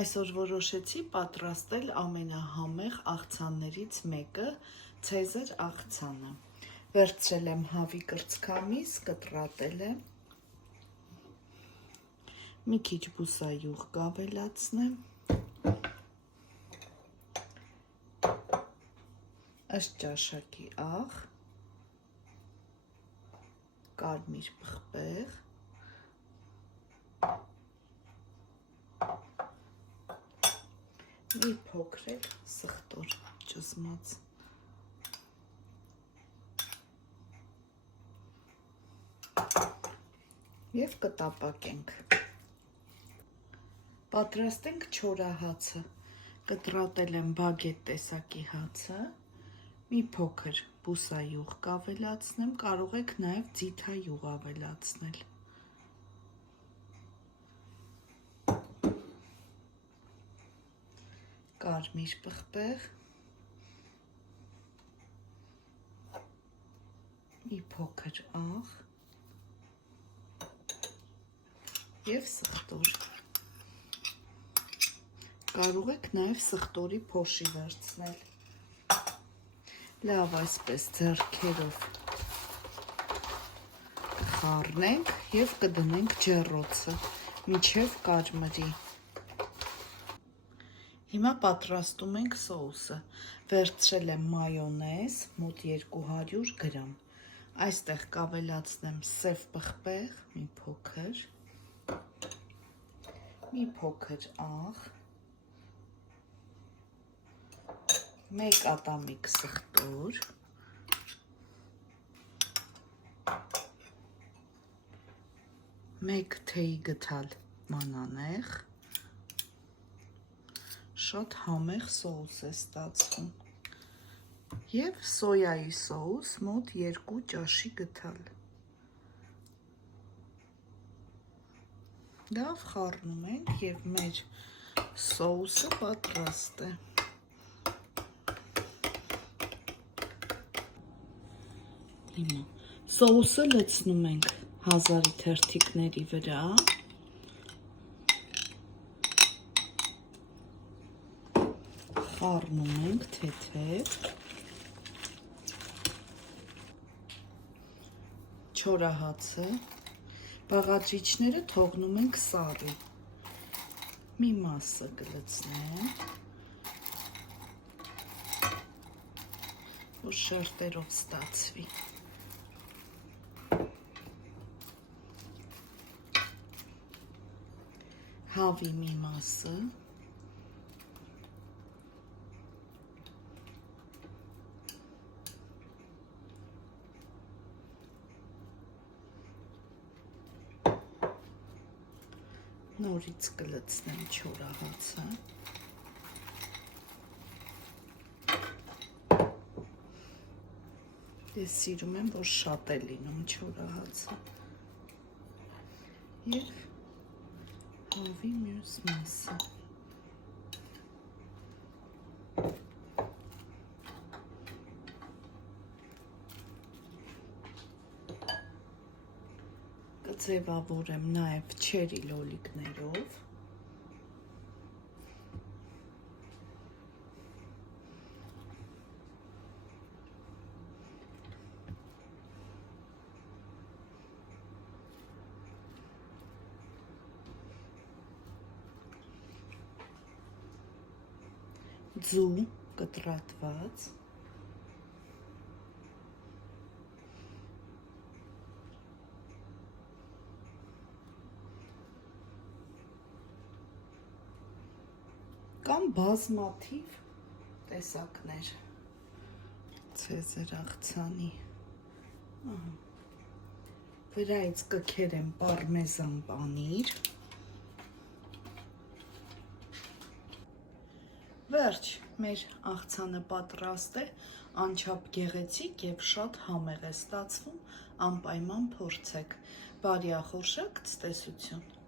Այսօր որոշեցի պատրաստել ամենահամեղ աղցաններից մեկը՝ ցեզար աղցանը։ Վերցրել եմ հավի կրծքամիս, կտրատել եմ, մի քիչ բուսայուղ կավելացնեմ, ըստ ճաշակի աղ, կարմիր պղպեղ, մի փոքր սխտոր ճզմած, և կտապակենք։ Պատրաստենք չորահացը։ Կտրատել եմ բագետ տեսակի հացը, մի փոքր բուսայուղ կավելացնեմ, կարող եք նաև ձիթայուղ ավելացնել։ Կարմիր պղպեղ, մի փոքր աղ և սխտոր։ Կարող եք նաև սխտորի փոշի վերցնել։ Լավ այսպես ձեռքերով կխառնենք և կդնենք ջեռոցը, մինչև կարմրի։ Հիմա պատրաստում ենք սոուսը։ Վերցրել եմ մայոնեզ, մոտ 200 գրամ։ Այստեղ կավելացնեմ սև պղպեղ, մի փոքր աղ, 1 ատամիկ սխտոր, 1 թեյ գդալ մանանեխ, շատ համեղ սոուս է ստացվում, և սոյայի սոուս մոտ 2 ճաշի գդալ։ Լավ խառնում ենք և մեր սոուսը պատրաստ է։ Սոուսը լցնում ենք հազարի թերթիկների վրա, խառնում ենք թեթև, չորահացը, բաղադրիչները թողնում ենք սառի, մի մասը կլցնեմ, որ շերտերով ստացվի։ Հավի մի մասը, նորից կլցնեմ չորահացը, ես սիրում եմ, որ շատ է լինում չորահացը, և հավի մյուս մասը։ Կձևավորեմ նաև չերի լոլիկներով։ Ձու կտրատված, կամ բազմաթիվ տեսակներ ցեզար աղցանի, վրայից կքերեմ պարմեզան պանիր, վերջ, մեր աղցանը պատրաստ է, անչափ գեղեցիկ և շատ համեղ է ստացվում, անպայման փորձեք, բարի ախորժակ, ցտեսություն։